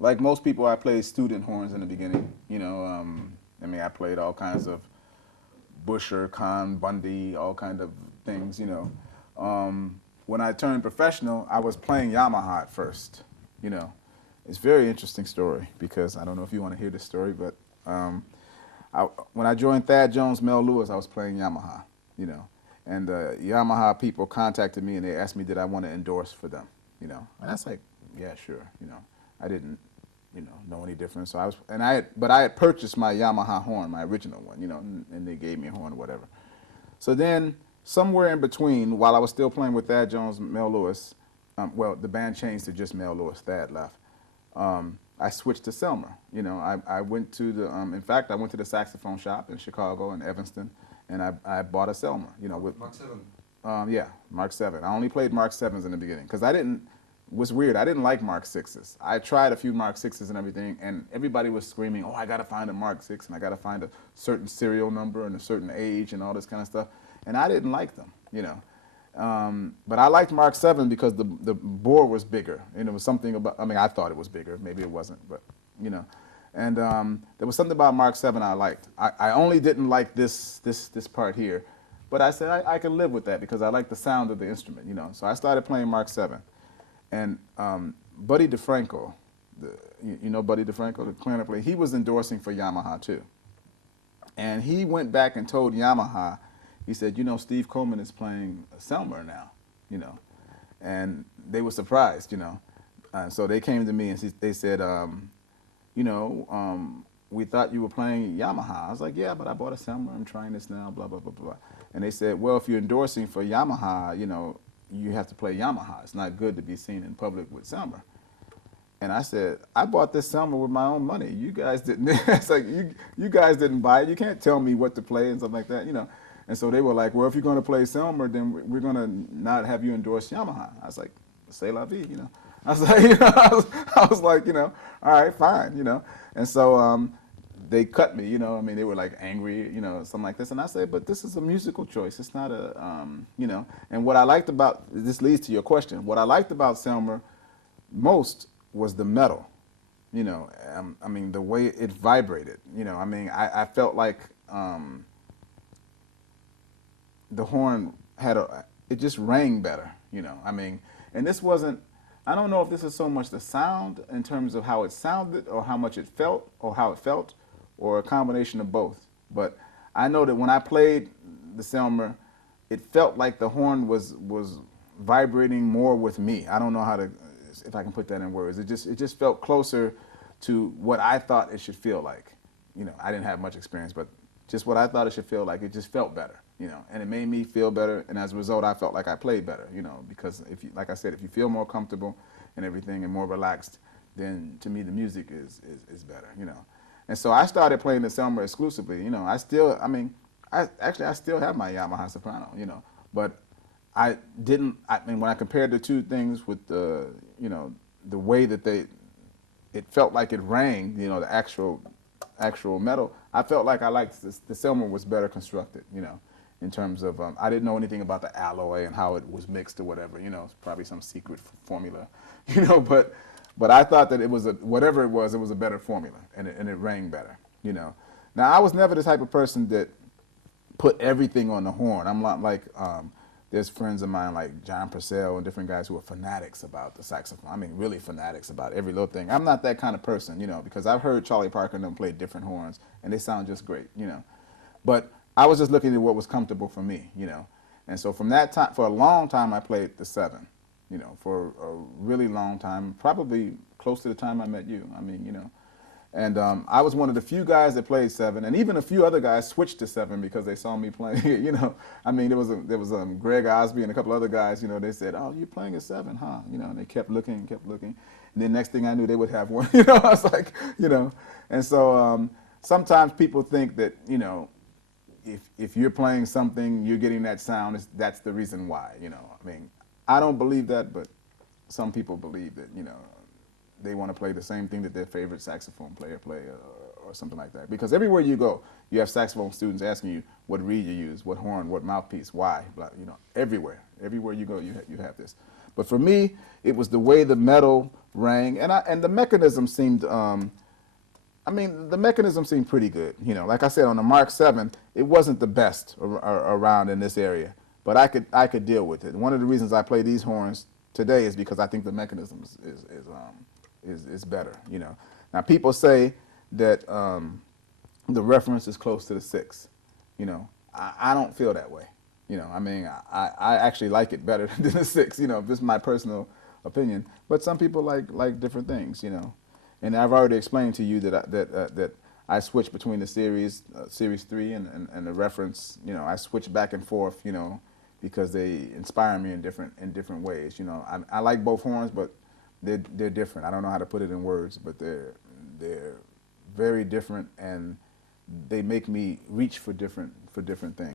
Like most people, I played student horns in the beginning. I mean, I played all kinds of Busher, Kahn, Bundy, all kind of things. When I turned professional, I was playing Yamaha at first. You know, it's a very interesting story because I don't know if you want to hear this story, but when I joined Thad Jones, Mel Lewis, I was playing Yamaha. You know, and Yamaha people contacted me and they asked me did I want to endorse for them. And that's like, yeah, sure. I didn't know any difference. So I was, but I had purchased my Yamaha horn, my original one, and they gave me a horn or whatever. So then, somewhere in between, while I was still playing with Thad Jones, Mel Lewis, well, the band changed to just Mel Lewis. Thad left. I switched to Selmer. I went to the, in fact, I went to the saxophone shop in Chicago and Evanston, and I bought a Selmer. With Mark 7. yeah, Mark VII. I only played Mark VIIs in the beginning because I didn't. What's weird, I didn't like Mark VIs. I tried a few Mark VIs and everything, and everybody was screaming, "Oh, I got to find a Mark VI, and I got to find a certain serial number and a certain age and all this kind of stuff." And I didn't like them. But I liked Mark VII because the bore was bigger, and it was something about. I mean, I thought it was bigger. Maybe it wasn't, but you know. And there was something about Mark VII I liked. I only didn't like this part here, but I said I can live with that because I like the sound of the instrument. So I started playing Mark VII. And Buddy DeFranco, Buddy DeFranco, the clarinet player, he was endorsing for Yamaha too. And he went back and told Yamaha, he said, Steve Coleman is playing Selmer now, And they were surprised. So they came to me and they said, we thought you were playing Yamaha. I was like, yeah, but I bought a Selmer. I'm trying this now, blah, blah, blah, blah. And they said, well, if you're endorsing for Yamaha, you have to play Yamaha. It's not good to be seen in public with Selmer. And I said, I bought this Selmer with my own money. You guys didn't. It's like, you guys didn't buy it. You can't tell me what to play and stuff like that, And so they were like, well, if you're going to play Selmer, then we're going to not have you endorse Yamaha. I was like, c'est la vie, I was like, I was like, all right, fine, And so they cut me, I mean, they were like angry, something like this. And I said, but this is a musical choice. It's not a, And what I liked about, this leads to your question, what I liked about Selmer most was the metal, I mean, the way it vibrated, I mean, I felt like the horn it just rang better, I mean, and this wasn't, I don't know if this is so much the sound in terms of how it sounded or how much it felt or how it felt or a combination of both. But I know that when I played the Selmer, it felt like the horn was vibrating more with me. I don't know how to, if I can put that in words. It just felt closer to what I thought it should feel like. I didn't have much experience, but just what I thought it should feel like. It just felt better, and it made me feel better. And as a result, I felt like I played better, because if you, like I said, if you feel more comfortable and everything and more relaxed, then to me the music is better, And so I started playing the Selmer exclusively. I still, I mean, I still have my Yamaha soprano, but I didn't. I mean, when I compared the two things with the, the way that it felt like it rang, the actual metal. I felt like I liked the Selmer was better constructed, in terms of I didn't know anything about the alloy and how it was mixed or whatever, it's probably some secret formula, but I thought that it was whatever it was a better formula and it rang better, Now I was never the type of person that put everything on the horn. I'm not like there's friends of mine like John Purcell and different guys who are fanatics about the saxophone. I mean, really fanatics about every little thing. I'm not that kind of person, because I've heard Charlie Parker and them play different horns, and they sound just great, But I was just looking at what was comfortable for me, And so from that time, for a long time, I played the 7, for a really long time, probably close to the time I met you. I mean, And I was one of the few guys that played 7, and even a few other guys switched to 7 because they saw me playing it. I mean, there was Greg Osby and a couple other guys. They said, "Oh, you're playing a 7, huh?" And they kept looking and kept looking, and then next thing I knew, they would have one. I was like, and so sometimes people think that if you're playing something, you're getting that sound. That's the reason why. I mean, I don't believe that, but some people believe that. They want to play the same thing that their favorite saxophone player play or something like that. Because everywhere you go, you have saxophone students asking you what reed you use, what horn, what mouthpiece, why, blah, everywhere. Everywhere you go, you have this. But for me, it was the way the metal rang, and the mechanism seemed. I mean, the mechanism seemed pretty good. You know, like I said, on the Mark VII, it wasn't the best around in this area, but I could deal with it. One of the reasons I play these horns today is because I think the mechanism is better. You know, now people say that the reference is close to the 6. You know, I don't feel that way. You know, I mean, I actually like it better than the 6. You know, this is my personal opinion. But some people like different things. You know. And I've already explained to you that I switch between the series 3 and the reference. You know, I switch back and forth. You know, because they inspire me in different ways. You know, I like both horns, but they're different. I don't know how to put it in words, but they're very different, and they make me reach for different things.